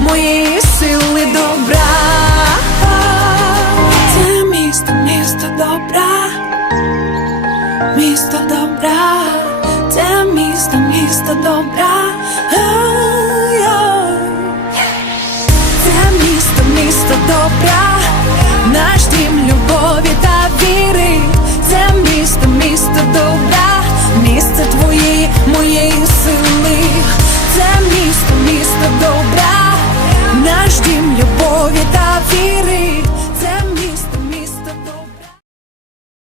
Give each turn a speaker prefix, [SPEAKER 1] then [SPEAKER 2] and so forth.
[SPEAKER 1] Моєї сили добра. Це місто, місто добра. Місто добра, це місто, місто добра. Це місто, місто добра, наш дім любові та віри. Це місто, місто добра, місце твоєї, моєї сили. Це місто, місто добра,